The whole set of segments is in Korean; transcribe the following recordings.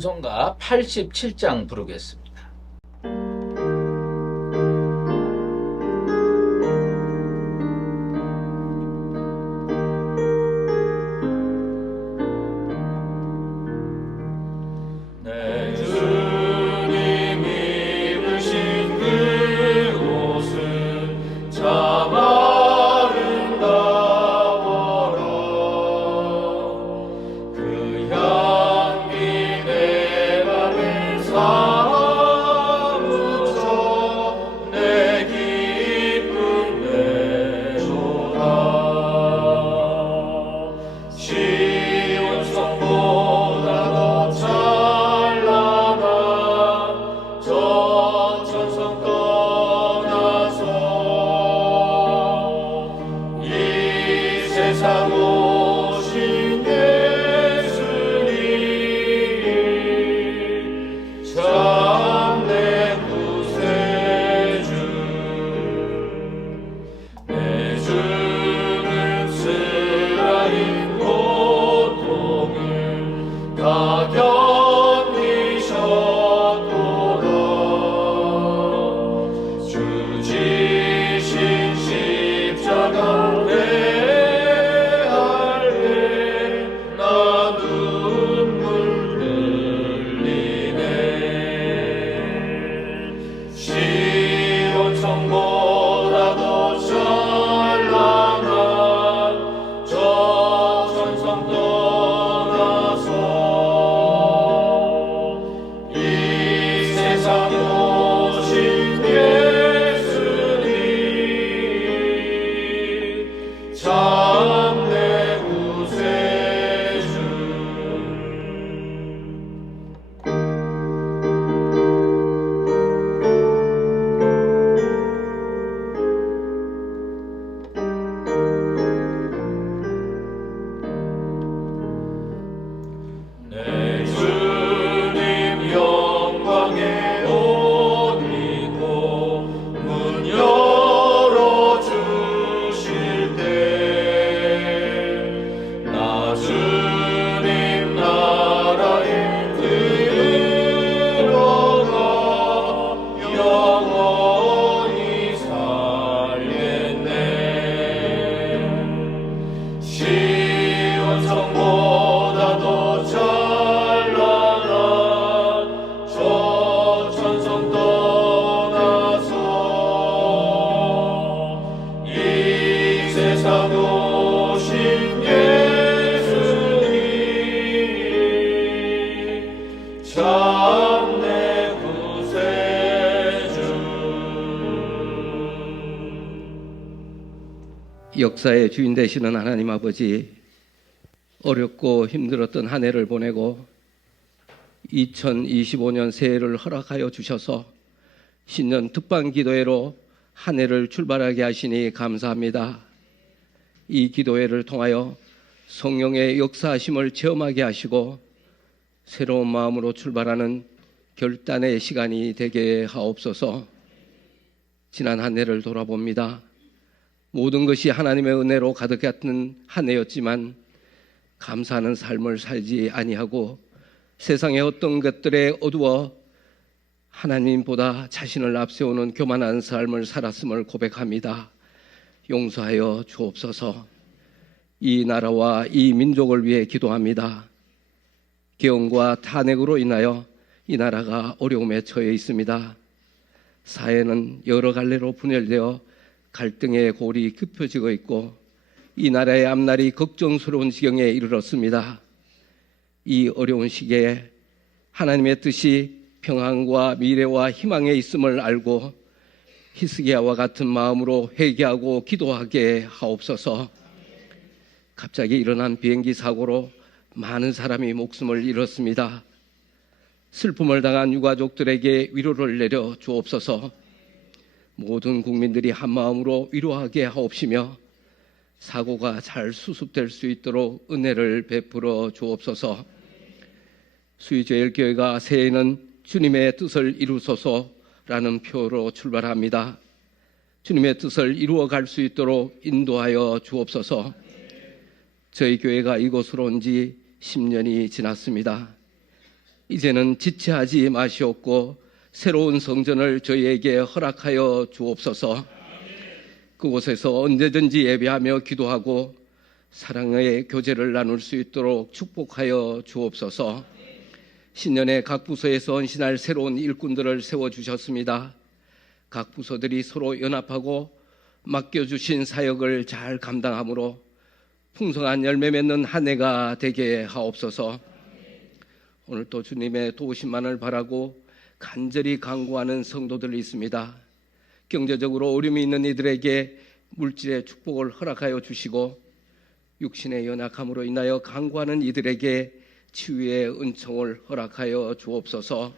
찬송가 87장 부르겠습니다. 내 주님 입으신 그곳은 참 아름다워라. 그 향기 내 맘을 사무쳐 내 기쁨 내도다. 시온 성보다 더 찬란한 저 천성 떠나서 이 세상 오신 예수님 참 내 구세주. 내 주는 스라인 고통을 다 견디셨도다. 주 지신 십자가 대할 때 나 눈물 흘리네. 시온 성보다 더 찬란한 저 천성 떠나서 이 세상 오신 예수님 참 내 구세주. 내 주님 영광의 옷 입고 문 열어주실 때 나 주님 나라에 들어가 영원히 살겠네. 시온 성보다 더 찬란한 저 천성 떠나서 이 세상 오신 예수님 참 내 구세주. 역사의 주인 되시는 하나님 아버지, 어렵고 힘들었던 한 해를 보내고 2025년 새해를 허락하여 주셔서 신년 특반 기도회로 한 해를 출발하게 하시니 감사합니다. 이 기도회를 통하여 성령의 역사하심을 체험하게 하시고 새로운 마음으로 출발하는 결단의 시간이 되게 하옵소서. 지난 한 해를 돌아봅니다. 모든 것이 하나님의 은혜로 가득했던 한 해였지만 감사하는 삶을 살지 아니하고 세상의 어떤 것들에 어두워 하나님보다 자신을 앞세우는 교만한 삶을 살았음을 고백합니다. 용서하여 주옵소서. 이 나라와 이 민족을 위해 기도합니다. 계엄과 탄핵으로 인하여 이 나라가 어려움에 처해 있습니다. 사회는 여러 갈래로 분열되어 갈등의 골이 깊어지고 있고 이 나라의 앞날이 걱정스러운 지경에 이르렀습니다. 이 어려운 시기에 하나님의 뜻이 평안과 미래와 희망에 있음을 알고 히스기야와 같은 마음으로 회개하고 기도하게 하옵소서. 갑자기 일어난 비행기 사고로 많은 사람이 목숨을 잃었습니다. 슬픔을 당한 유가족들에게 위로를 내려 주옵소서. 모든 국민들이 한마음으로 위로하게 하옵시며 사고가 잘 수습될 수 있도록 은혜를 베풀어 주옵소서. 수의제일교회가 새해에는 주님의 뜻을 이루소서라는 표로 출발합니다. 주님의 뜻을 이루어갈 수 있도록 인도하여 주옵소서. 저희 교회가 이곳으로 온 지 10년이 지났습니다. 이제는 지체하지 마시옵고 새로운 성전을 저희에게 허락하여 주옵소서. 그곳에서 언제든지 예배하며 기도하고 사랑의 교제를 나눌 수 있도록 축복하여 주옵소서. 신년에 각 부서에서 헌신할 새로운 일꾼들을 세워주셨습니다. 각 부서들이 서로 연합하고 맡겨주신 사역을 잘 감당함으로 풍성한 열매 맺는 한 해가 되게 하옵소서. 오늘 또 주님의 도우심만을 바라고 간절히 간구하는 성도들이 있습니다. 경제적으로 어려움이 있는 이들에게 물질의 축복을 허락하여 주시고 육신의 연약함으로 인하여 간구하는 이들에게 치유의 은총을 허락하여 주옵소서.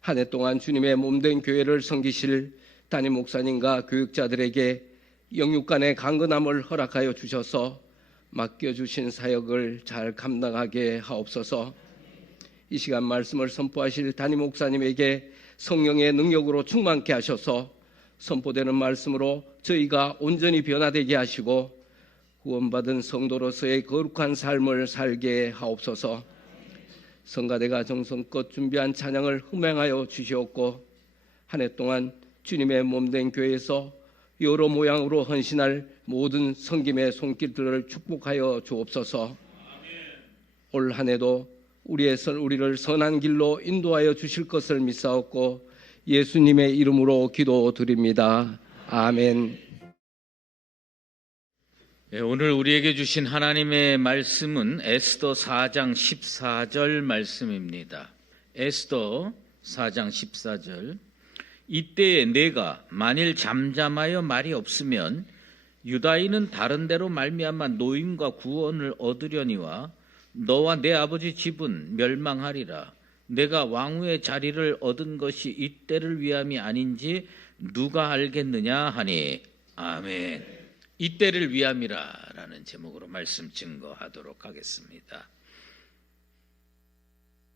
한 해 동안 주님의 몸된 교회를 섬기실 담임 목사님과 교육자들에게 영육간의 강건함을 허락하여 주셔서 맡겨주신 사역을 잘 감당하게 하옵소서. 이 시간 말씀을 선포하실 담임 목사님에게 성령의 능력으로 충만케 하셔서 선포되는 말씀으로 저희가 온전히 변화되게 하시고 구원받은 성도로서의 거룩한 삶을 살게 하옵소서. 성가대가 정성껏 준비한 찬양을 흥행하여 주시옵고 한 해 동안 주님의 몸된 교회에서 여러 모양으로 헌신할 모든 섬김의 손길들을 축복하여 주옵소서. 올 한 해도 우리를 선한 길로 인도하여 주실 것을 믿사옵고 예수님의 이름으로 기도드립니다. 아멘. 오늘 우리에게 주신 하나님의 말씀은 에스더 4장 14절 말씀입니다. 에스더 4장 14절. 이때에 내가 만일 잠잠하여 말이 없으면 유다인은 다른 데로 말미암아 노임과 구원을 얻으려니와 너와 내 아버지 집은 멸망하리라. 내가 왕후의 자리를 얻은 것이 이때를 위함이 아닌지 누가 알겠느냐 하니. 아멘. 이때를 위함이라 라는 제목으로 말씀 증거하도록 하겠습니다.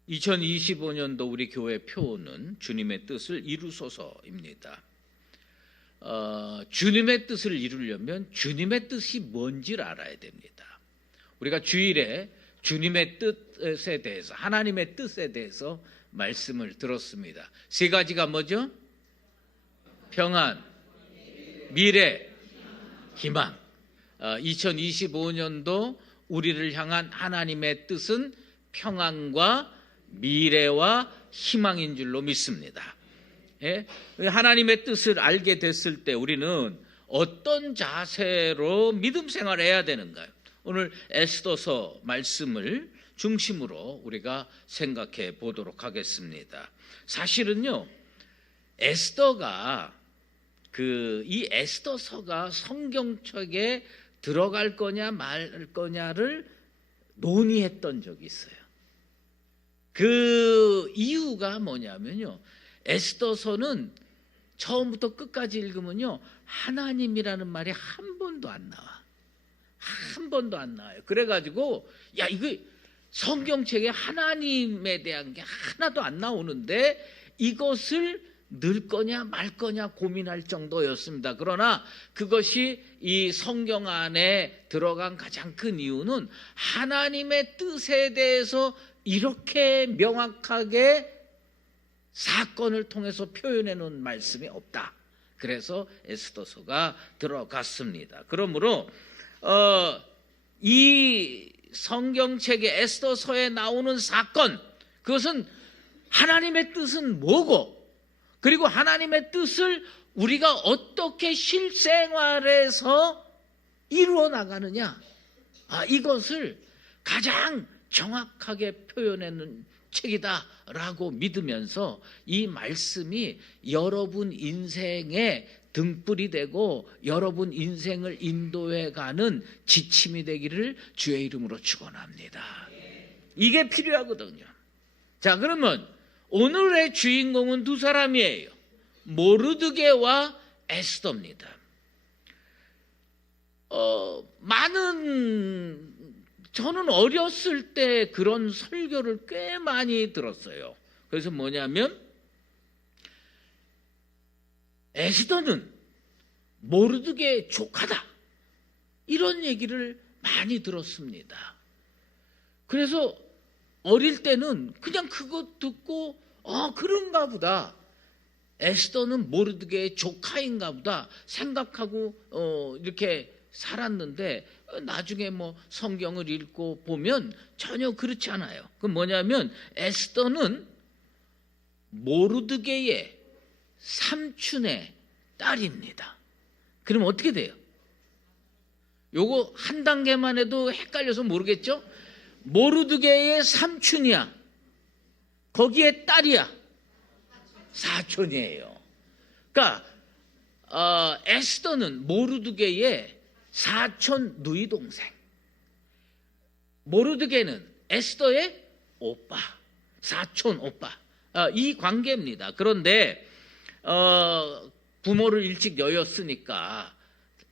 2025년도 우리 교회 표어는 주님의 뜻을 이루소서입니다. 주님의 뜻을 이루려면 주님의 뜻이 뭔지를 알아야 됩니다. 우리가 주일에 주님의 뜻에 대해서, 하나님의 뜻에 대해서 말씀을 들었습니다. 세 가지가 뭐죠? 평안, 미래, 희망. 2025년도 우리를 향한 하나님의 뜻은 평안과 미래와 희망인 줄로 믿습니다. 예? 하나님의 뜻을 알게 됐을 때 우리는 어떤 자세로 믿음 생활을 해야 되는가요? 오늘 에스더서 말씀을 중심으로 우리가 생각해 보도록 하겠습니다. 사실은요, 에스더가 이 에스더서가 성경책에 들어갈 거냐 말 거냐를 논의했던 적이 있어요. 그 이유가 뭐냐면요, 에스더서는 처음부터 끝까지 읽으면요, 하나님이라는 말이 한 번도 안 나와. 한 번도 안 나와요. 그래가지고 야, 이거 성경책에 하나님에 대한 게 하나도 안 나오는데 이것을 넣을 거냐 말 거냐 고민할 정도였습니다. 그러나 그것이 이 성경 안에 들어간 가장 큰 이유는 하나님의 뜻에 대해서 이렇게 명확하게 사건을 통해서 표현해 놓은 말씀이 없다. 그래서 에스더서가 들어갔습니다. 그러므로 이 성경책의 에스더서에 나오는 사건, 그것은 하나님의 뜻은 뭐고, 그리고 하나님의 뜻을 우리가 어떻게 실생활에서 이루어 나가느냐, 이것을 가장 정확하게 표현하는 책이다라고 믿으면서 이 말씀이 여러분 인생의 등불이 되고 여러분 인생을 인도해가는 지침이 되기를 주의 이름으로 축원합니다. 이게 필요하거든요. 자, 그러면 오늘의 주인공은 두 사람이에요. 모르드게와 에스더입니다. 저는 어렸을 때 그런 설교를 꽤 많이 들었어요. 그래서 뭐냐면 에스더는 모르드게의 조카다, 이런 얘기를 많이 들었습니다. 그래서 어릴 때는 그냥 그거 듣고 그런가 보다. 에스더는 모르드게의 조카인가 보다 생각하고 이렇게 살았는데 나중에 뭐 성경을 읽고 보면 전혀 그렇지 않아요. 그건 뭐냐면 에스더는 모르드게의 삼촌의 딸입니다. 그럼 어떻게 돼요? 요거 한 단계만 해도 헷갈려서 모르겠죠? 모르드게의 삼촌이야. 거기에 딸이야. 사촌이에요. 그러니까 에스더는 모르드게의 사촌 누이 동생. 모르드게는 에스더의 오빠, 사촌 오빠. 이 관계입니다. 그런데 부모를 일찍 여였으니까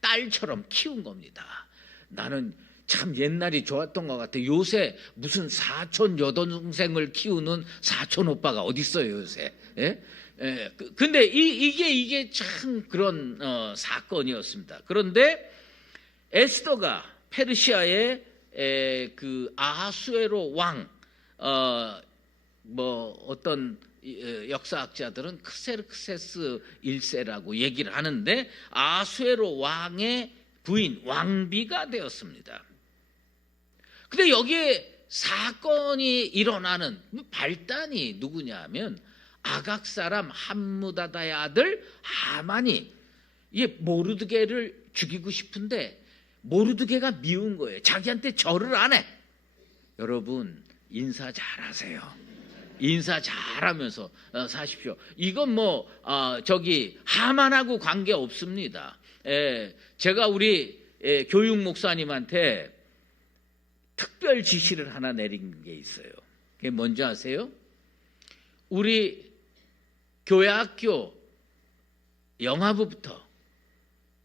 딸처럼 키운 겁니다. 나는 참 옛날이 좋았던 것 같아요. 요새 무슨 사촌 여동생을 키우는 사촌 오빠가 어디 있어요 요새? 예? 근데 이게 참 그런 사건이었습니다. 그런데 에스더가 페르시아의 그 아하수에로 왕, 어떤 역사학자들은 크세르크세스 1세라고 얘기를 하는데 아하수에로 왕의 부인 왕비가 되었습니다. 근데 여기에 사건이 일어나는 발단이 누구냐 하면 아각 사람 함무다다의 아들 하만이 모르드게를 죽이고 싶은데 모르드게가 미운 거예요. 자기한테 절을 안 해. 여러분 인사 잘하세요. 인사 잘하면서 사십시오. 이건 하만하고 관계 없습니다. 제가 우리 교육 목사님한테 특별 지시를 하나 내린 게 있어요. 그게 뭔지 아세요? 우리 교회학교 영화부부터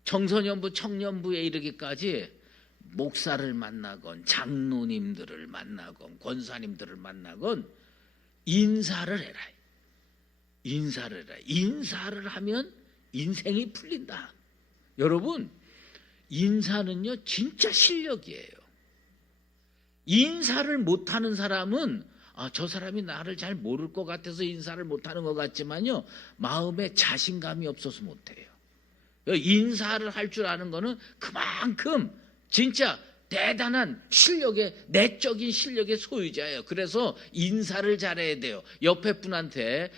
청소년부, 청년부에 이르기까지 목사를 만나건 장로님들을 만나건 권사님들을 만나건 인사를 해라. 인사를 해라. 인사를 하면 인생이 풀린다. 여러분, 인사는요 진짜 실력이에요. 인사를 못하는 사람은 저 사람이 나를 잘 모를 것 같아서 인사를 못하는 것 같지만요 마음에 자신감이 없어서 못해요. 인사를 할 줄 아는 거는 그만큼 진짜 대단한 실력의 내적인 실력의 소유자예요. 그래서 인사를 잘해야 돼요. 옆에 분한테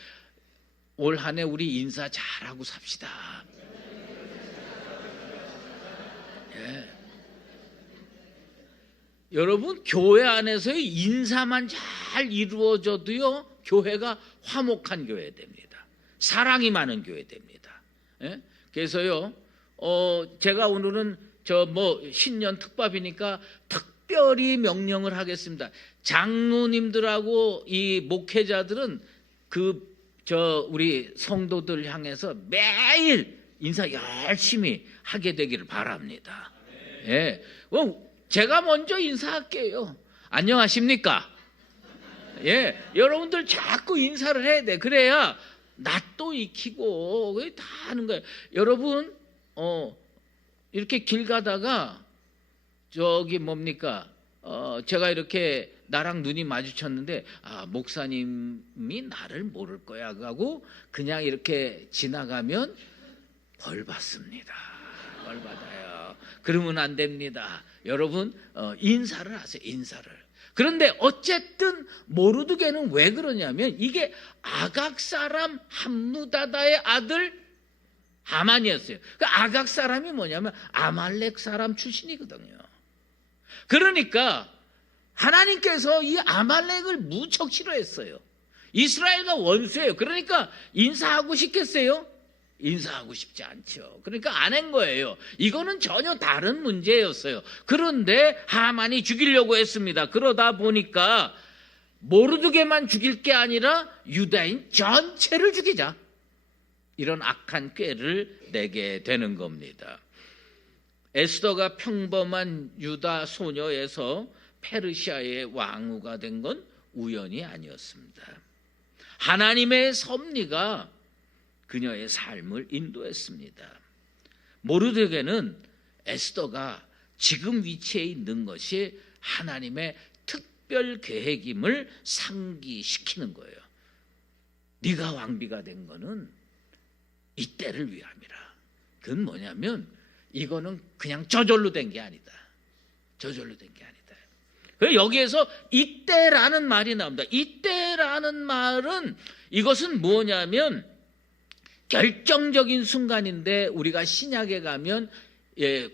올 한 해 우리 인사 잘하고 삽시다. 여러분 교회 안에서의 인사만 잘 이루어져도요 교회가 화목한 교회 됩니다. 사랑이 많은 교회 됩니다. 그래서요 제가 오늘은 신년 특밥이니까 특별히 명령을 하겠습니다. 장로님들하고 이 목회자들은 우리 성도들 향해서 매일 인사 열심히 하게 되기를 바랍니다. 제가 먼저 인사할게요. 안녕하십니까? 여러분들 자꾸 인사를 해야 돼. 그래야 낯도 익히고 그게 다 하는 거예요. 여러분 이렇게 길 가다가 제가 이렇게 나랑 눈이 마주쳤는데 목사님이 나를 모를 거야 하고 그냥 이렇게 지나가면 벌 받습니다. 벌 받아요. 그러면 안 됩니다. 여러분 인사를 하세요. 인사를. 그런데 어쨌든 모르드게는 왜 그러냐면 이게 아각 사람 함무다다의 아들 하만이었어요. 그 아각 사람이 뭐냐면 아말렉 사람 출신이거든요. 그러니까 하나님께서 이 아말렉을 무척 싫어했어요. 이스라엘과 원수예요. 그러니까 인사하고 싶겠어요? 인사하고 싶지 않죠. 그러니까 안 한 거예요. 이거는 전혀 다른 문제였어요. 그런데 하만이 죽이려고 했습니다. 그러다 보니까 모르드게만 죽일 게 아니라 유다인 전체를 죽이자. 이런 악한 꾀를 내게 되는 겁니다. 에스더가 평범한 유다 소녀에서 페르시아의 왕후가 된 건 우연이 아니었습니다. 하나님의 섭리가 그녀의 삶을 인도했습니다. 모르드게는 에스더가 지금 위치에 있는 것이 하나님의 특별 계획임을 상기시키는 거예요. 네가 왕비가 된 거는 이때를 위함이라. 그건 뭐냐면 이거는 그냥 저절로 된 게 아니다. 저절로 된 게 아니다. 그래서 여기에서 이때라는 말이 나옵니다. 이때라는 말은 이것은 뭐냐면 결정적인 순간인데, 우리가 신약에 가면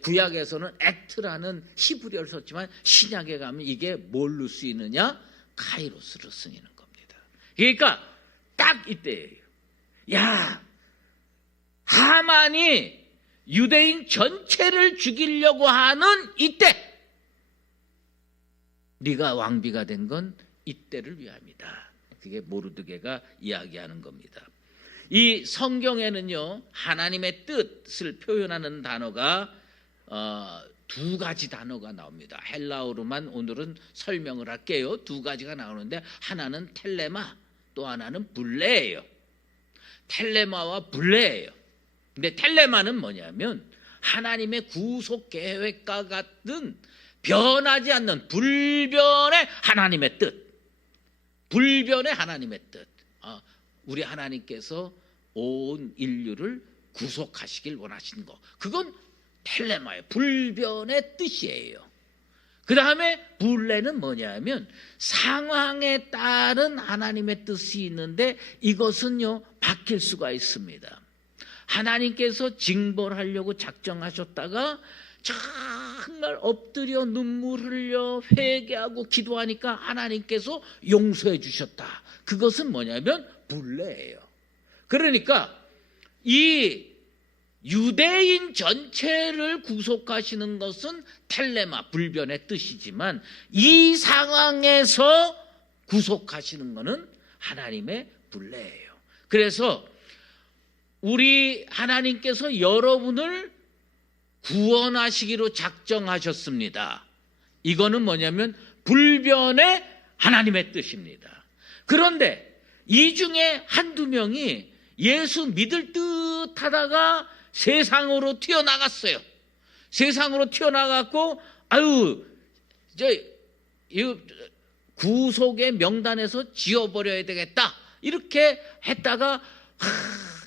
구약에서는 액트라는 히브리어를 썼지만 신약에 가면 이게 뭘로 쓰이느냐? 카이로스로 쓰이는 겁니다. 그러니까 딱 이때예요. 야, 하만이 유대인 전체를 죽이려고 하는 이때, 네가 왕비가 된 건 이때를 위함이다. 그게 모르드게가 이야기하는 겁니다. 이 성경에는요, 하나님의 뜻을 표현하는 단어가 두 가지 단어가 나옵니다. 헬라어로만 오늘은 설명을 할게요. 두 가지가 나오는데, 하나는 텔레마, 또 하나는 블레예요. 텔레마와 블레예요. 근데 텔레마는 뭐냐면 하나님의 구속 계획과 같은 변하지 않는 불변의 하나님의 뜻. 불변의 하나님의 뜻. 우리 하나님께서 온 인류를 구속하시길 원하시는 거. 그건 텔레마예요. 불변의 뜻이에요. 그 다음에 블레는 뭐냐면 상황에 따른 하나님의 뜻이 있는데, 이것은요 바뀔 수가 있습니다. 하나님께서 징벌하려고 작정하셨다가 정말 엎드려 눈물 흘려 회개하고 기도하니까 하나님께서 용서해 주셨다. 그것은 뭐냐면 블레예요. 그러니까 이 유대인 전체를 구속하시는 것은 텔레마, 불변의 뜻이지만, 이 상황에서 구속하시는 것은 하나님의 블레예요. 그래서 우리 하나님께서 여러분을 구원하시기로 작정하셨습니다. 이거는 뭐냐면 불변의 하나님의 뜻입니다. 그런데 이 중에 한두 명이 예수 믿을 듯 하다가 세상으로 튀어나갔어요. 세상으로 튀어나갔고, 구속의 명단에서 지워버려야 되겠다, 이렇게 했다가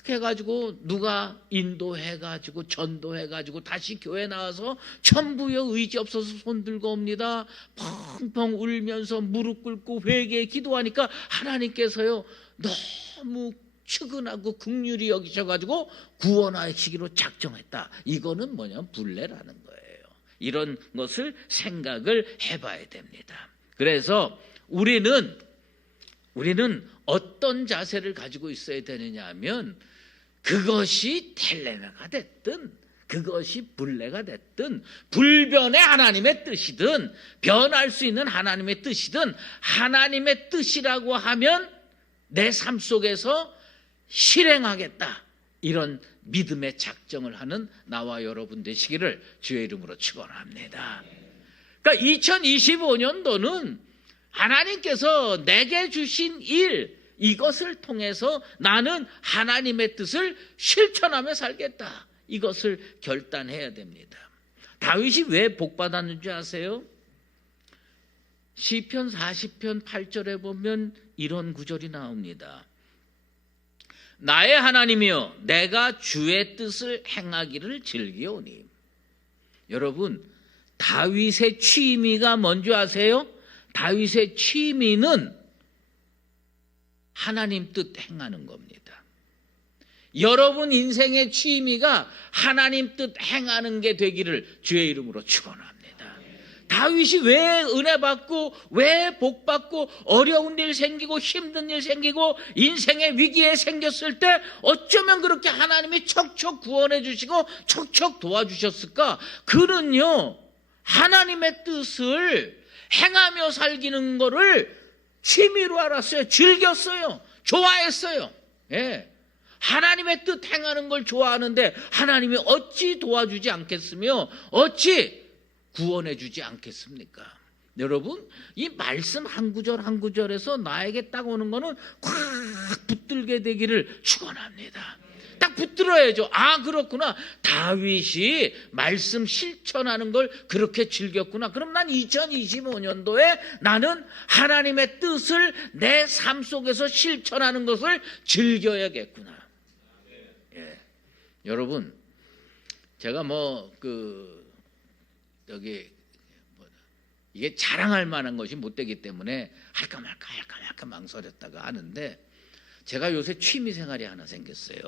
해가지고 누가 인도해가지고 전도해가지고 다시 교회 나와서 천부여 의지 없어서 손 들고 옵니다. 펑펑 울면서 무릎 꿇고 회개에 기도하니까 하나님께서요 너무 측은하고 긍휼히 여기셔가지고 구원하시기로 작정했다. 이거는 뭐냐면 불례라는 거예요. 이런 것을 생각을 해봐야 됩니다. 그래서 우리는 어떤 자세를 가지고 있어야 되느냐 하면, 그것이 텔레마가 됐든 그것이 불례가 됐든 불변의 하나님의 뜻이든 변할 수 있는 하나님의 뜻이든, 하나님의 뜻이라고 하면 내 삶 속에서 실행하겠다, 이런 믿음의 작정을 하는 나와 여러분 되시기를 주의 이름으로 축원합니다. 그러니까 2025년도는 하나님께서 내게 주신 일, 이것을 통해서 나는 하나님의 뜻을 실천하며 살겠다, 이것을 결단해야 됩니다. 다윗이 왜 복받았는 줄 아세요? 시편 40편 8절에 보면 이런 구절이 나옵니다. 나의 하나님이여, 내가 주의 뜻을 행하기를 즐기오니. 여러분, 다윗의 취미가 뭔지 아세요? 다윗의 취미는 하나님 뜻 행하는 겁니다. 여러분 인생의 취미가 하나님 뜻 행하는 게 되기를 주의 이름으로 축원합니다. 다윗이 왜 은혜 받고, 왜 복 받고, 어려운 일 생기고 힘든 일 생기고 인생의 위기에 생겼을 때 어쩌면 그렇게 하나님이 척척 구원해 주시고 척척 도와주셨을까? 그는요 하나님의 뜻을 행하며 살기는 거를 취미로 알았어요. 즐겼어요. 좋아했어요. 예. 하나님의 뜻 행하는 걸 좋아하는데 하나님이 어찌 도와주지 않겠으며 어찌 구원해 주지 않겠습니까? 여러분, 이 말씀 한 구절 한 구절에서 나에게 딱 오는 거는 꽉 붙들게 되기를 축원합니다. 딱 붙들어야죠. 아, 그렇구나. 다윗이 말씀 실천하는 걸 그렇게 즐겼구나. 그럼 난 2025년도에 나는 하나님의 뜻을 내 삶 속에서 실천하는 것을 즐겨야겠구나. 예. 여러분, 제가 이게 자랑할 만한 것이 못 되기 때문에 할까 말까 망설였다가 하는데, 제가 요새 취미 생활이 하나 생겼어요.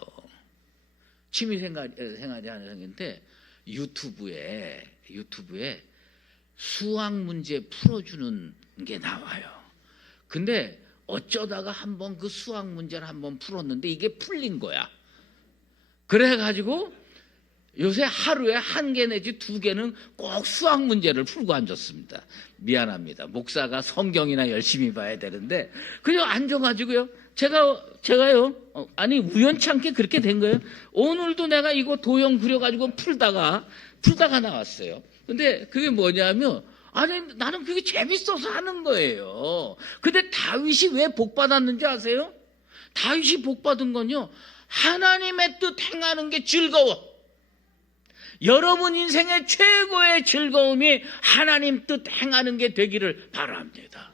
취미 생활이 하나 생겼는데, 유튜브에 수학 문제 풀어주는 게 나와요. 근데 어쩌다가 한번 그 수학 문제를 한번 풀었는데 이게 풀린 거야. 그래가지고 요새 하루에 1개 내지 2개는 꼭 수학 문제를 풀고 앉았습니다. 미안합니다. 목사가 성경이나 열심히 봐야 되는데 그냥 앉아가지고요. 제가요. 아니 우연치 않게 그렇게 된 거예요. 오늘도 내가 이거 도형 그려가지고 풀다가 나왔어요. 근데 그게 뭐냐면, 아니 나는 그게 재밌어서 하는 거예요. 근데 다윗이 왜 복 받았는지 아세요? 다윗이 복 받은 건요, 하나님의 뜻 행하는 게 즐거워. 여러분 인생의 최고의 즐거움이 하나님 뜻 행하는 게 되기를 바랍니다.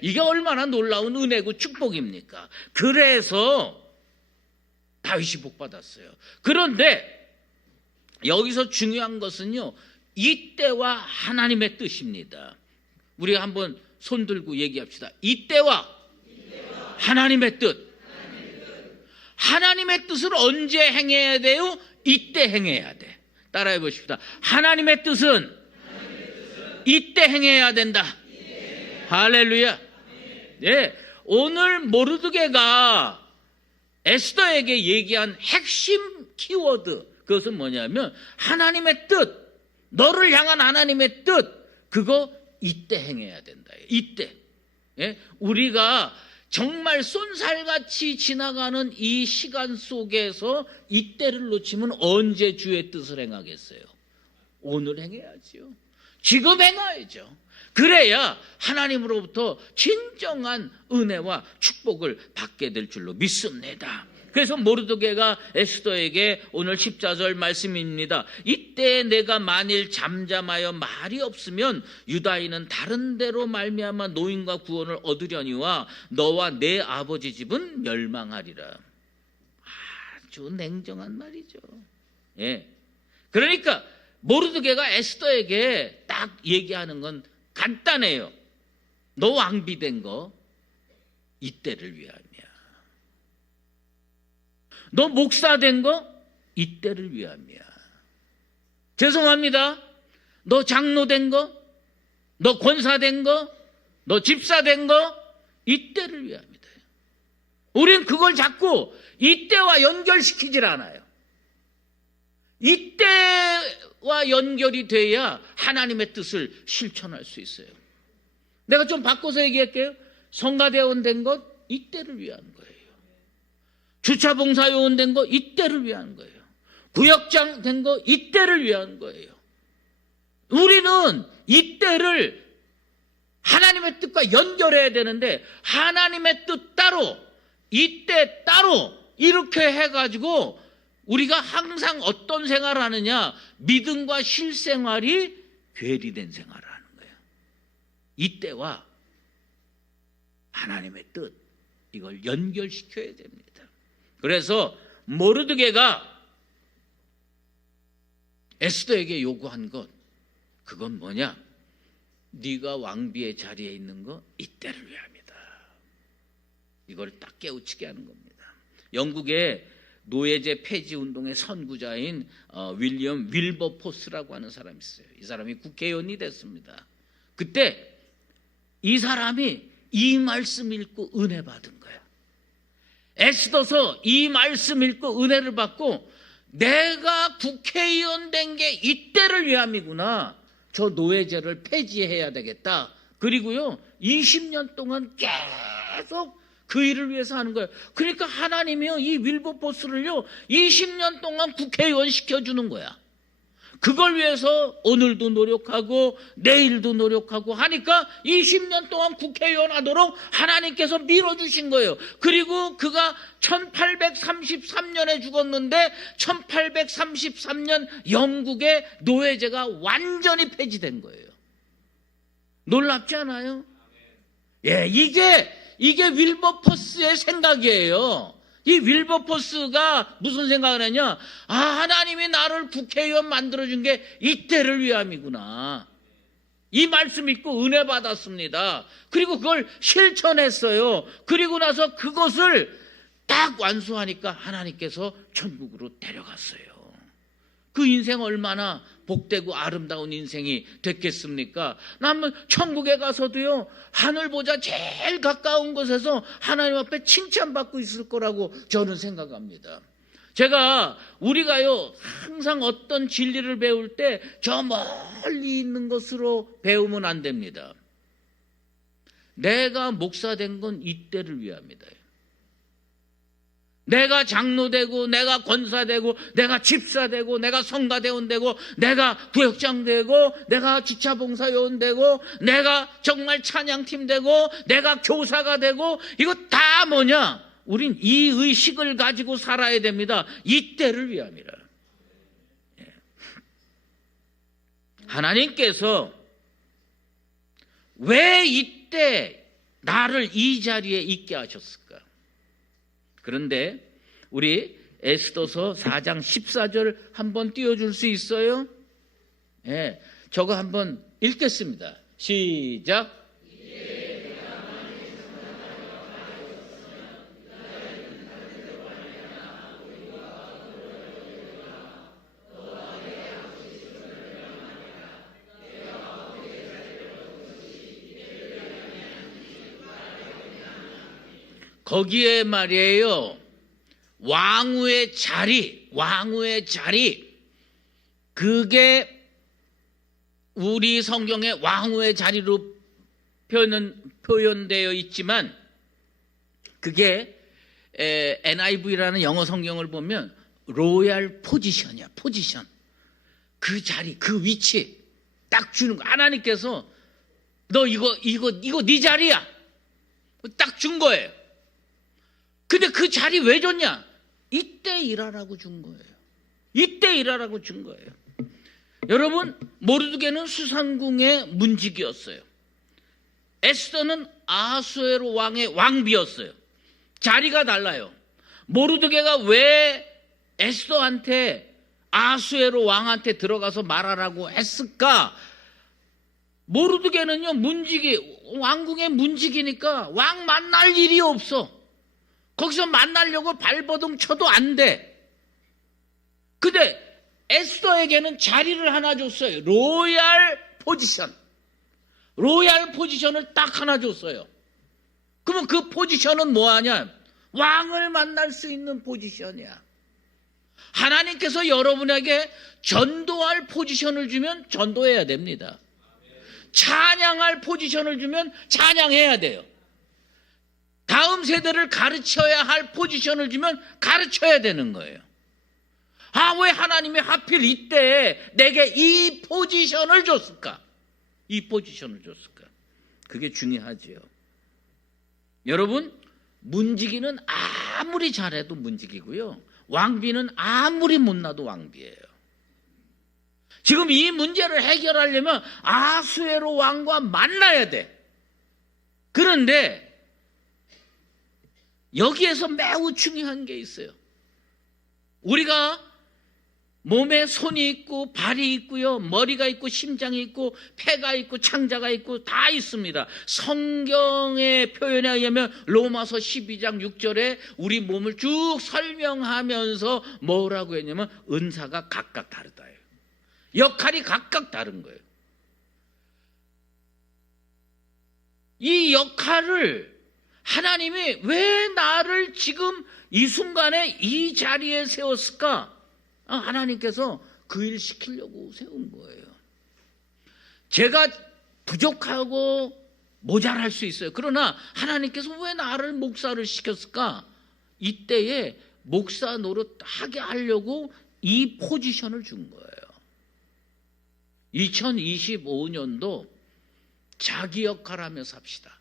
이게 얼마나 놀라운 은혜고 축복입니까? 그래서 다윗이 복 받았어요. 그런데 여기서 중요한 것은요, 이때와 하나님의 뜻입니다. 우리가 한번 손 들고 얘기합시다. 이때와 하나님의 뜻. 하나님의 뜻을 언제 행해야 돼요? 이때 행해야 돼. 따라해 보십시다. 하나님의 뜻은 이때 행해야 된다. 할렐루야. 네, 오늘 모르드게가 에스더에게 얘기한 핵심 키워드, 그것은 뭐냐면 하나님의 뜻, 너를 향한 하나님의 뜻, 그거 이때 행해야 된다. 이때. 예? 우리가 정말 쏜살같이 지나가는 이 시간 속에서 이때를 놓치면 언제 주의 뜻을 행하겠어요? 오늘 행해야죠. 지금 행해야죠. 그래야 하나님으로부터 진정한 은혜와 축복을 받게 될 줄로 믿습니다. 그래서 모르드게가 에스더에게 오늘 14절 말씀입니다. 이때 내가 만일 잠잠하여 말이 없으면 유다인은 다른 데로 말미암아 노임과 구원을 얻으려니와 너와 내 아버지 집은 멸망하리라. 아주 냉정한 말이죠. 예. 그러니까 모르드게가 에스더에게 딱 얘기하는 건 간단해요. 너 왕비된 거 이때를 위함이야. 너 목사 된 거 이때를 위함이야. 죄송합니다. 너 장로 된 거, 너 권사 된 거, 너 집사 된 거 이때를 위함이다. 우린 그걸 자꾸 이때와 연결시키질 않아요. 이때와 연결이 돼야 하나님의 뜻을 실천할 수 있어요. 내가 좀 바꿔서 얘기할게요. 성가대원 된 것 이때를 위한 거예요. 주차봉사요원 된 거 이때를 위한 거예요. 구역장 된 거 이때를 위한 거예요. 우리는 이때를 하나님의 뜻과 연결해야 되는데 하나님의 뜻 따로 이때 따로 이렇게 해가지고 우리가 항상 어떤 생활을 하느냐, 믿음과 실생활이 괴리된 생활을 하는 거예요. 이때와 하나님의 뜻, 이걸 연결시켜야 됩니다. 그래서 모르드게가 에스더에게 요구한 것, 그건 뭐냐? 네가 왕비의 자리에 있는 거 이때를 위함이다. 이걸 딱 깨우치게 하는 겁니다. 영국의 노예제 폐지 운동의 선구자인 윌리엄 윌버포스라고 하는 사람이 있어요. 이 사람이 국회의원이 됐습니다. 그때 이 사람이 이 말씀 읽고 은혜 받은 거야. 에스더서 이 말씀 읽고 은혜를 받고 내가 국회의원 된 게 이때를 위함이구나. 저 노예제를 폐지해야 되겠다. 그리고요 20년 동안 계속 그 일을 위해서 하는 거예요. 그러니까 하나님이요 이 윌버포스를요 20년 동안 국회의원 시켜주는 거야. 그걸 위해서 오늘도 노력하고 내일도 노력하고 하니까 20년 동안 국회의원 하도록 하나님께서 밀어주신 거예요. 그리고 그가 1833년에 죽었는데 1833년 영국의 노예제가 완전히 폐지된 거예요. 놀랍지 않아요? 예, 이게 윌버포스의 생각이에요. 이 윌버포스가 무슨 생각을 했냐? 하나님이 나를 국회의원 만들어준 게 이때를 위함이구나. 이 말씀 믿고 은혜 받았습니다. 그리고 그걸 실천했어요. 그리고 나서 그것을 딱 완수하니까 하나님께서 천국으로 데려갔어요. 그 인생 얼마나 복되고 아름다운 인생이 됐겠습니까? 나는 천국에 가서도요, 하늘보다 제일 가까운 곳에서 하나님 앞에 칭찬받고 있을 거라고 저는 생각합니다. 우리가요, 항상 어떤 진리를 배울 때 저 멀리 있는 것으로 배우면 안 됩니다. 내가 목사 된 건 이때를 위함이다. 내가 장로 되고, 내가 권사 되고, 내가 집사 되고, 내가 성가대원 되고, 내가 구역장 되고, 내가 주차봉사요원 되고, 내가 정말 찬양팀 되고, 내가 교사가 되고, 이거 다 뭐냐? 우린 이 의식을 가지고 살아야 됩니다. 이때를 위함이라. 하나님께서 왜 이때 나를 이 자리에 있게 하셨을까? 그런데 우리 에스더서 4장 14절 한번 띄워줄 수 있어요? 예, 저거 한번 읽겠습니다. 시작. 거기에 말이에요, 왕후의 자리, 그게 우리 성경에 왕후의 자리로 표현되어 있지만, 그게 NIV라는 영어 성경을 보면 로얄 포지션이야, 포지션. 그 자리, 그 위치 딱 주는 거. 하나님께서 너 이거 네 자리야, 딱 준 거예요. 근데 그 자리 왜 줬냐? 이때 일하라고 준 거예요. 이때 일하라고 준 거예요. 여러분, 모르드게는 수상궁의 문직이었어요. 에스더는 아하수에로 왕의 왕비였어요. 자리가 달라요. 모르드게가 왜 에스더한테 아하수에로 왕한테 들어가서 말하라고 했을까? 모르드게는요, 왕궁의 문직이니까 왕 만날 일이 없어. 거기서 만나려고 발버둥 쳐도 안 돼. 근데 에스더에게는 자리를 하나 줬어요. 로얄 포지션. 로얄 포지션을 딱 하나 줬어요. 그러면 그 포지션은 뭐하냐? 왕을 만날 수 있는 포지션이야. 하나님께서 여러분에게 전도할 포지션을 주면 전도해야 됩니다. 찬양할 포지션을 주면 찬양해야 돼요. 다음 세대를 가르쳐야 할 포지션을 주면 가르쳐야 되는 거예요. 왜 하나님이 하필 이때 내게 이 포지션을 줬을까? 이 포지션을 줬을까? 그게 중요하지요. 여러분, 문지기는 아무리 잘해도 문지기고요, 왕비는 아무리 못나도 왕비예요. 지금 이 문제를 해결하려면 아수에로 왕과 만나야 돼. 그런데 여기에서 매우 중요한 게 있어요. 우리가 몸에 손이 있고 발이 있고요, 머리가 있고 심장이 있고 폐가 있고 창자가 있고 다 있습니다. 성경의 표현에 의하면 로마서 12장 6절에 우리 몸을 쭉 설명하면서 뭐라고 했냐면 은사가 각각 다르다예요. 역할이 각각 다른 거예요. 이 역할을 하나님이 왜 나를 지금 이 순간에 이 자리에 세웠을까? 하나님께서 그 일 시키려고 세운 거예요. 제가 부족하고 모자랄 수 있어요. 그러나 하나님께서 왜 나를 목사를 시켰을까? 이때에 목사 노릇하게 하려고 이 포지션을 준 거예요. 2025년도 자기 역할하며 삽시다.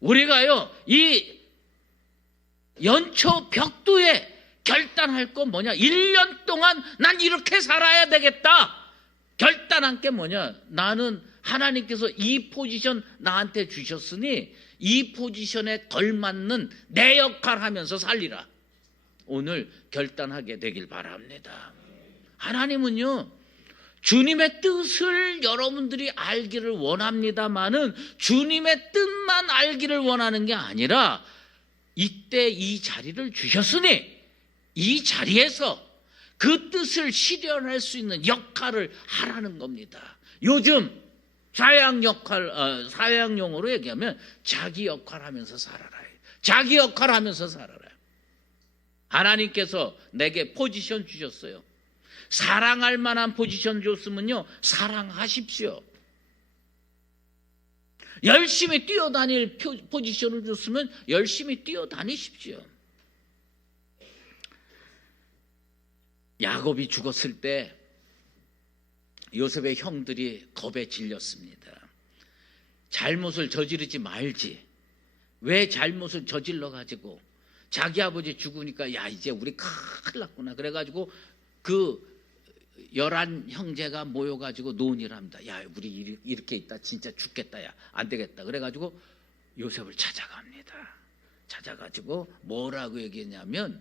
우리가요, 이 연초 벽두에 결단할 건 뭐냐? 1년 동안 난 이렇게 살아야 되겠다. 결단한 게 뭐냐? 나는 하나님께서 이 포지션 나한테 주셨으니 이 포지션에 걸맞는 내 역할 하면서 살리라. 오늘 결단하게 되길 바랍니다. 하나님은요, 주님의 뜻을 여러분들이 알기를 원합니다마는 주님의 뜻만 알기를 원하는 게 아니라 이때 이 자리를 주셨으니 이 자리에서 그 뜻을 실현할 수 있는 역할을 하라는 겁니다. 요즘 사회학 용어로 얘기하면 자기 역할 하면서 살아라. 자기 역할 하면서 살아라. 하나님께서 내게 포지션 주셨어요. 사랑할 만한 포지션 줬으면요, 사랑하십시오. 열심히 뛰어다닐 포지션을 줬으면 열심히 뛰어다니십시오. 야곱이 죽었을 때 요셉의 형들이 겁에 질렸습니다. 잘못을 저지르지 말지. 왜 잘못을 저질러 가지고 자기 아버지 죽으니까 야 이제 우리 큰일 났구나. 그래가지고 그 11 형제가 모여가지고 논의를 합니다. 야 우리 이렇게 있다 진짜 죽겠다. 야 안 되겠다. 그래가지고 요셉을 찾아갑니다. 찾아가지고 뭐라고 얘기했냐면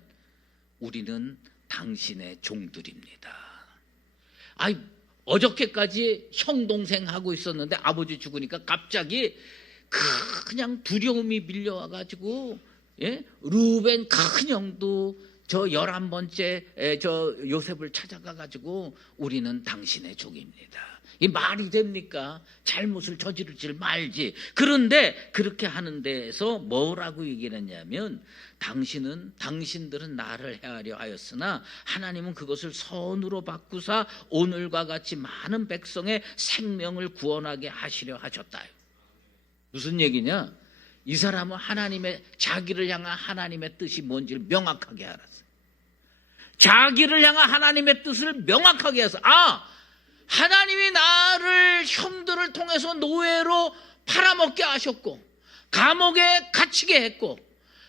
우리는 당신의 종들입니다. 아이 어저께까지 형 동생 하고 있었는데 아버지 죽으니까 갑자기 그냥 두려움이 밀려와가지고 루벤 큰 형도 저 11번째 저 요셉을 찾아가가지고 우리는 당신의 종입니다. 이 말이 됩니까? 잘못을 저지르지 말지. 그런데 그렇게 하는 데에서 뭐라고 얘기를 했냐면 당신들은 나를 헤아려 하였으나 하나님은 그것을 선으로 바꾸사 오늘과 같이 많은 백성의 생명을 구원하게 하시려 하셨다. 무슨 얘기냐? 이 사람은 자기를 향한 하나님의 뜻이 뭔지를 명확하게 알았어요. 자기를 향한 하나님의 뜻을 명확하게 해서 하나님이 나를 형들을 통해서 노예로 팔아먹게 하셨고 감옥에 갇히게 했고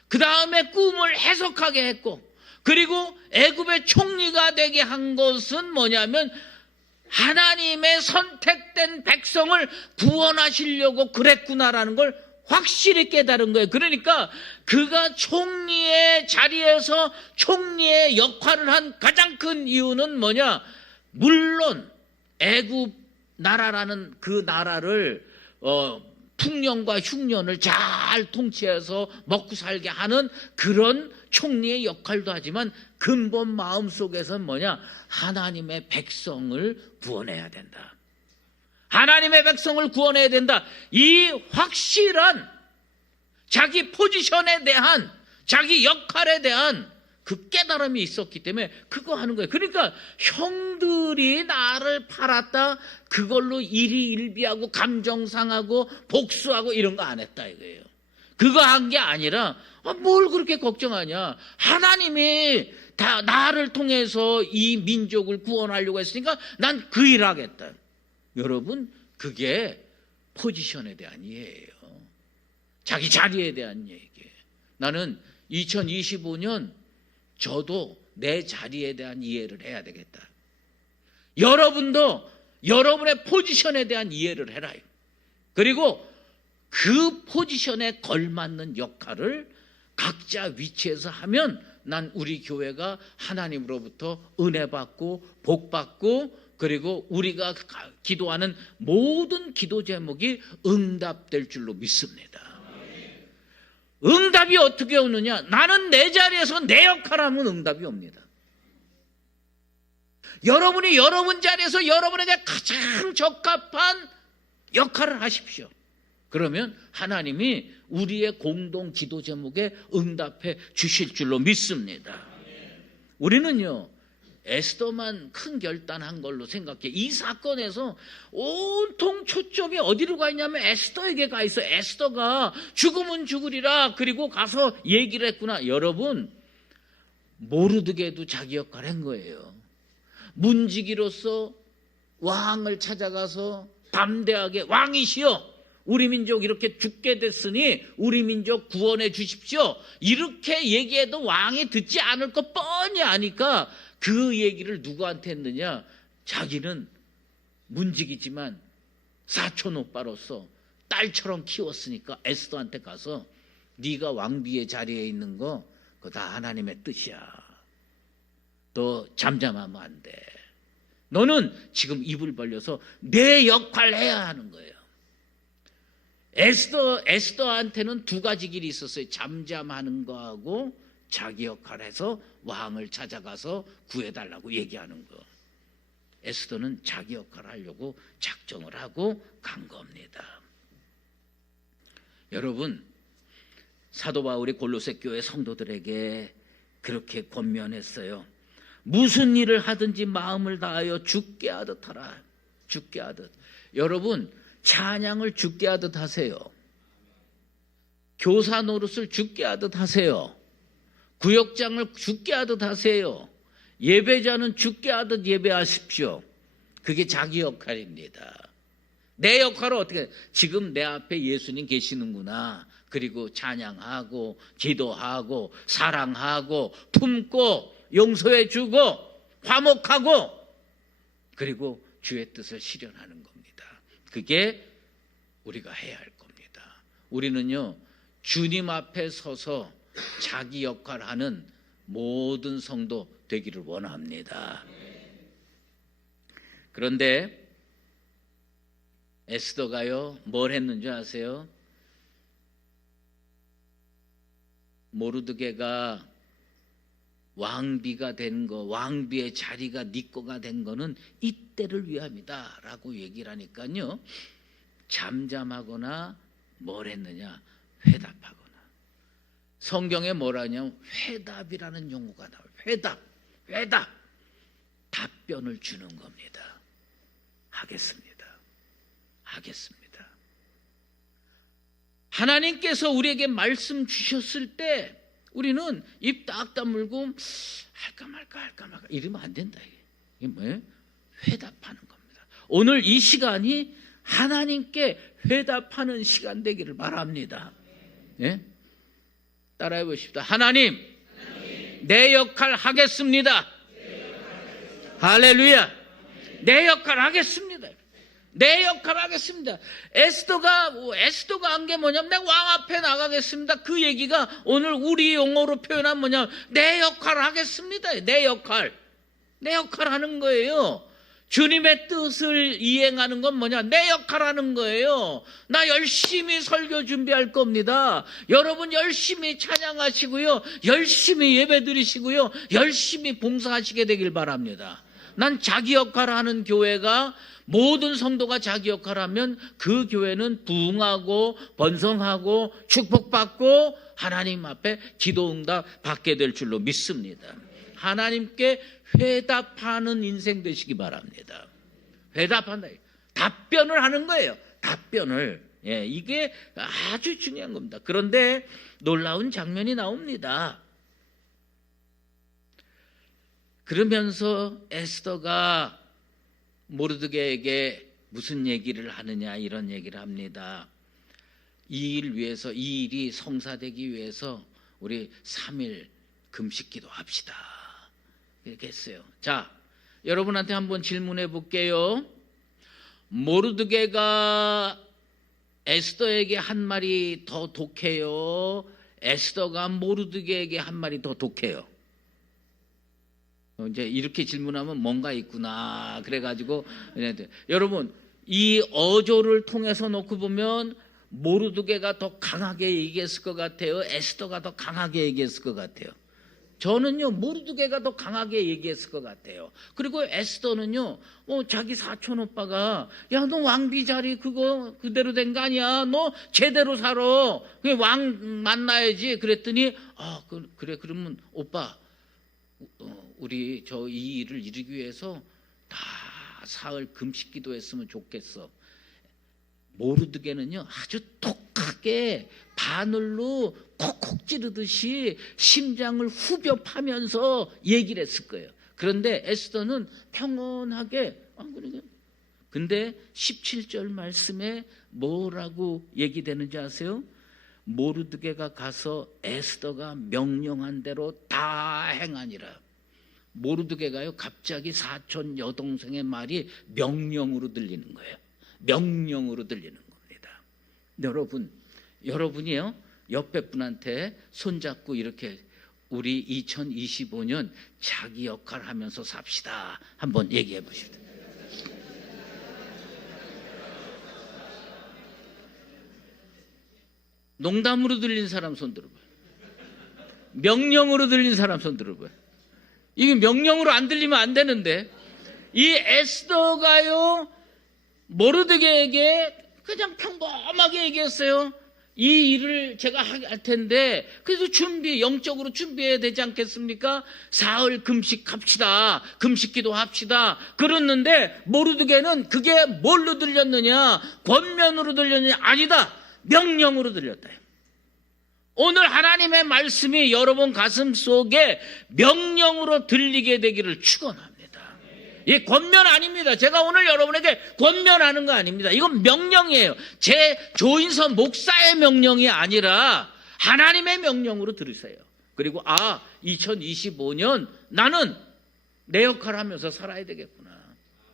그 다음에 꿈을 해석하게 했고 그리고 애굽의 총리가 되게 한 것은 뭐냐면 하나님의 선택된 백성을 구원하시려고 그랬구나라는 걸 확실히 깨달은 거예요. 그러니까 그가 총리의 자리에서 총리의 역할을 한 가장 큰 이유는 뭐냐? 물론 애굽 나라라는 그 나라를 풍년과 흉년을 잘 통치해서 먹고 살게 하는 그런 총리의 역할도 하지만 근본 마음속에서는 뭐냐? 하나님의 백성을 구원해야 된다. 하나님의 백성을 구원해야 된다. 이 확실한 자기 포지션에 대한 자기 역할에 대한 그 깨달음이 있었기 때문에 그거 하는 거예요. 그러니까 형들이 나를 팔았다 그걸로 일희일비하고 감정 상하고 복수하고 이런 거 안 했다 이거예요. 그거 한 게 아니라 뭘 그렇게 걱정하냐. 하나님이 다 나를 통해서 이 민족을 구원하려고 했으니까 난 그 일 하겠다. 여러분 그게 포지션에 대한 이해예요. 자기 자리에 대한 얘기예요. 나는 2025년 저도 내 자리에 대한 이해를 해야 되겠다. 여러분도 여러분의 포지션에 대한 이해를 해라. 그리고 그 포지션에 걸맞는 역할을 각자 위치에서 하면 난 우리 교회가 하나님으로부터 은혜 받고 복 받고 그리고 우리가 기도하는 모든 기도 제목이 응답될 줄로 믿습니다. 응답이 어떻게 오느냐? 나는 내 자리에서 내 역할을 하면 응답이 옵니다. 여러분이 여러분 자리에서 여러분에게 가장 적합한 역할을 하십시오. 그러면 하나님이 우리의 공동 기도 제목에 응답해 주실 줄로 믿습니다. 우리는요 에스더만 큰 결단한 걸로 생각해. 이 사건에서 온통 초점이 어디로 가 있냐면 에스더에게 가 있어. 에스더가 죽으면 죽으리라 그리고 가서 얘기를 했구나. 여러분 모르드게도 자기 역할을 한 거예요. 문지기로서 왕을 찾아가서 담대하게 왕이시여 우리 민족 이렇게 죽게 됐으니 우리 민족 구원해 주십시오. 이렇게 얘기해도 왕이 듣지 않을 거 뻔히 아니까 그 얘기를 누구한테 했느냐? 자기는 문직이지만 사촌 오빠로서 딸처럼 키웠으니까 에스더한테 가서 네가 왕비의 자리에 있는 거 그거 다 하나님의 뜻이야. 너 잠잠하면 안 돼. 너는 지금 입을 벌려서 내 역할 해야 하는 거예요. 에스더한테는 두 가지 길이 있었어요. 잠잠하는 거하고 자기 역할해서 왕을 찾아가서 구해달라고 얘기하는 거. 에스더는 자기 역할을 하려고 작정을 하고 간 겁니다. 여러분, 사도 바울이 골로새 교회 성도들에게 그렇게 권면했어요. 무슨 일을 하든지 마음을 다하여 죽게 하듯 하라. 죽게 하듯. 여러분, 찬양을 죽게 하듯 하세요. 교사 노릇을 죽게 하듯 하세요. 구역장을 죽게 하듯 하세요. 예배자는 죽게 하듯 예배하십시오. 그게 자기 역할입니다. 내 역할은 어떻게 지금 내 앞에 예수님 계시는구나. 그리고 찬양하고 기도하고 사랑하고 품고 용서해주고 화목하고 그리고 주의 뜻을 실현하는 겁니다. 그게 우리가 해야 할 겁니다. 우리는요 주님 앞에 서서 자기 역할을 하는 모든 성도 되기를 원합니다. 그런데 에스더가요 뭘 했는지 아세요? 모르드게가 왕비가 된 거, 왕비의 자리가 네 거가 된 거는 이때를 위함이다 라고 얘기를 하니까요 잠잠하거나 뭘 했느냐? 회답하거나. 성경에 뭐라냐면 회답이라는 용어가 나와요. 회답 답변을 주는 겁니다. 하겠습니다. 하나님께서 우리에게 말씀 주셨을 때 우리는 입 딱 다물고 할까 말까 이러면 안 된다. 이게 뭐예요? 회답하는 겁니다. 오늘 이 시간이 하나님께 회답하는 시간 되기를 바랍니다. 예? 따라해 보십시다. 하나님, 내 역할 하겠습니다. 할렐루야. 내 역할 하겠습니다. 내 역할 하겠습니다. 에스더가 한 게 뭐냐면 내가 왕 앞에 나가겠습니다. 그 얘기가 오늘 우리 용어로 표현한 뭐냐면 내 역할 하겠습니다. 내 역할 하는 거예요. 주님의 뜻을 이행하는 건 뭐냐? 내 역할 하는 거예요. 나 열심히 설교 준비할 겁니다. 여러분 열심히 찬양하시고요. 열심히 예배 드리시고요. 열심히 봉사하시게 되길 바랍니다. 난 자기 역할을 하는 교회가 모든 성도가 자기 역할을 하면 그 교회는 부흥하고 번성하고 축복받고 하나님 앞에 기도응답 받게 될 줄로 믿습니다. 하나님께 회답하는 인생 되시기 바랍니다. 회답한다. 답변을 하는 거예요. 답변을. 예, 이게 아주 중요한 겁니다. 그런데 놀라운 장면이 나옵니다. 그러면서 에스더가 모르드게에게 무슨 얘기를 하느냐 이런 얘기를 합니다. 이 일이 성사되기 위해서 우리 3일 금식 기도합시다. 이렇게 했어요. 자, 여러분한테 한번 질문해 볼게요. 모르드게가 에스더에게 한 말이 더 독해요? 에스더가 모르드게에게 한 말이 더 독해요? 이제 이렇게 질문하면 뭔가 있구나. 그래가지고 여러분 이 어조를 통해서 놓고 보면 모르드게가 더 강하게 얘기했을 것 같아요? 에스더가 더 강하게 얘기했을 것 같아요? 저는요 모르드게가 더 강하게 얘기했을 것 같아요. 그리고 에스더는요 자기 사촌 오빠가 야 너 왕비 자리 그거 그대로 된 거 아니야? 너 제대로 살아. 왕 만나야지. 그랬더니 그래 그러면 오빠 우리 저 이 일을 이루기 위해서 다 사흘 금식 기도했으면 좋겠어. 모르드게는요 아주 독하게 바늘로 콕콕 찌르듯이 심장을 후벼 파면서 얘기를 했을 거예요. 그런데 에스더는 평온하게 근데 17절 말씀에 뭐라고 얘기되는지 아세요? 모르드게가 가서 에스더가 명령한 대로 다 행하니라. 모르드게가요, 갑자기 사촌 여동생의 말이 명령으로 들리는 거예요. 명령으로 들리는 겁니다. 여러분이요, 옆에 분한테 손잡고 이렇게 우리 2025년 자기 역할 하면서 삽시다. 한번 얘기해 보십시오. 농담으로 들린 사람 손 들어봐요. 명령으로 들린 사람 손 들어봐요. 이게 명령으로 안 들리면 안 되는데, 이 에스더가요, 모르드게에게 그냥 평범하게 얘기했어요. 이 일을 제가 할 텐데, 그래서 영적으로 준비해야 되지 않겠습니까? 사흘 금식합시다. 금식기도 합시다. 그랬는데, 모르드게는 그게 뭘로 들렸느냐? 권면으로 들렸느냐? 아니다. 명령으로 들렸다. 오늘 하나님의 말씀이 여러분 가슴 속에 명령으로 들리게 되기를 축원합니다. 이 권면 아닙니다. 제가 오늘 여러분에게 권면하는 거 아닙니다. 이건 명령이에요. 제 조인선 목사의 명령이 아니라 하나님의 명령으로 들으세요. 그리고 2025년 나는 내 역할을 하면서 살아야 되겠구나.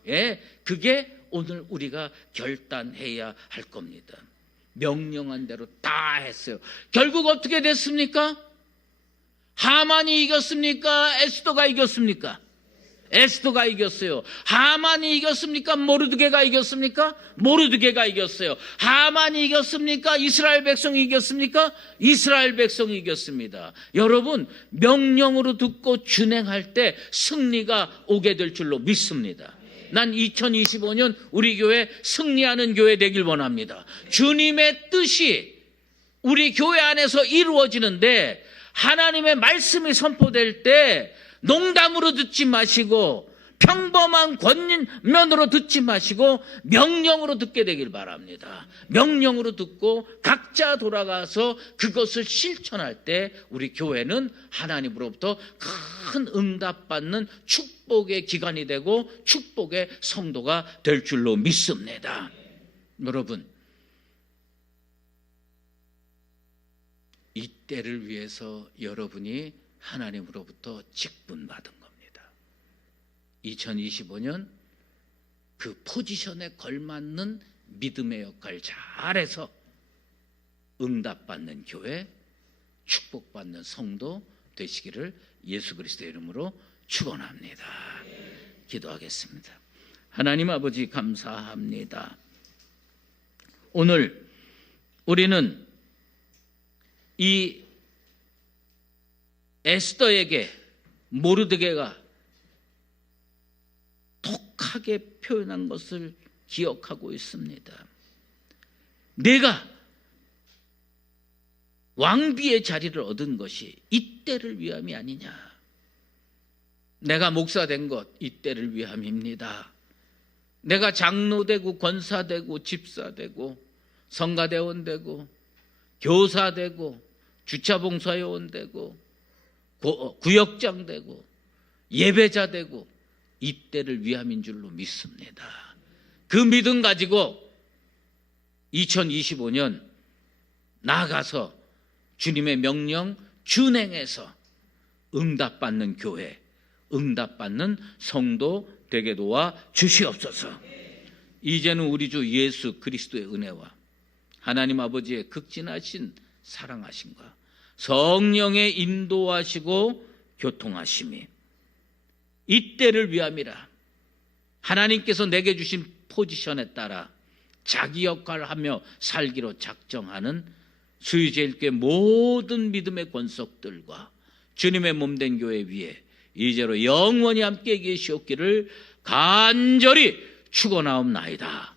예, 그게 오늘 우리가 결단해야 할 겁니다. 명령한 대로 다 했어요. 결국 어떻게 됐습니까? 하만이 이겼습니까? 에스더가 이겼습니까? 에스더가 이겼어요. 하만이 이겼습니까? 모르드게가 이겼습니까? 모르드게가 이겼어요. 하만이 이겼습니까? 이스라엘 백성이 이겼습니까? 이스라엘 백성이 이겼습니다. 여러분, 명령으로 듣고 준행할 때 승리가 오게 될 줄로 믿습니다. 난 2025년 우리 교회 승리하는 교회 되길 원합니다. 주님의 뜻이 우리 교회 안에서 이루어지는데, 하나님의 말씀이 선포될 때 농담으로 듣지 마시고 평범한 권면으로 듣지 마시고 명령으로 듣게 되길 바랍니다. 명령으로 듣고 각자 돌아가서 그것을 실천할 때 우리 교회는 하나님으로부터 큰 응답받는 축복의 기간이 되고 축복의 성도가 될 줄로 믿습니다. 여러분, 이 때를 위해서 여러분이 하나님으로부터 직분받은 겁니다. 2025년 그 포지션에 걸맞는 믿음의 역할 잘해서 응답받는 교회, 축복받는 성도 되시기를 예수 그리스도의 이름으로 축원합니다. 기도하겠습니다. 하나님 아버지 감사합니다. 오늘 우리는 이 에스더에게 모르드게가 독하게 표현한 것을 기억하고 있습니다. 내가 왕비의 자리를 얻은 것이 이때를 위함이 아니냐. 내가 목사 된 것 이때를 위함입니다. 내가 장로 되고 권사 되고 집사 되고 성가대원 되고 교사 되고 주차봉사요원 되고 구역장 되고 예배자 되고 이때를 위함인 줄로 믿습니다. 그 믿음 가지고 2025년 나아가서 주님의 명령 준행해서 응답받는 교회, 응답받는 성도 되게 도와 주시옵소서. 이제는 우리 주 예수 그리스도의 은혜와 하나님 아버지의 극진하신 사랑하심과 성령의 인도하시고 교통하심이 이때를 위함이라. 하나님께서 내게 주신 포지션에 따라 자기 역할을 하며 살기로 작정하는 수유제일교회 모든 믿음의 권속들과 주님의 몸된 교회 위에 이제로 영원히 함께 계시옵기를 간절히 축원하옵나이다.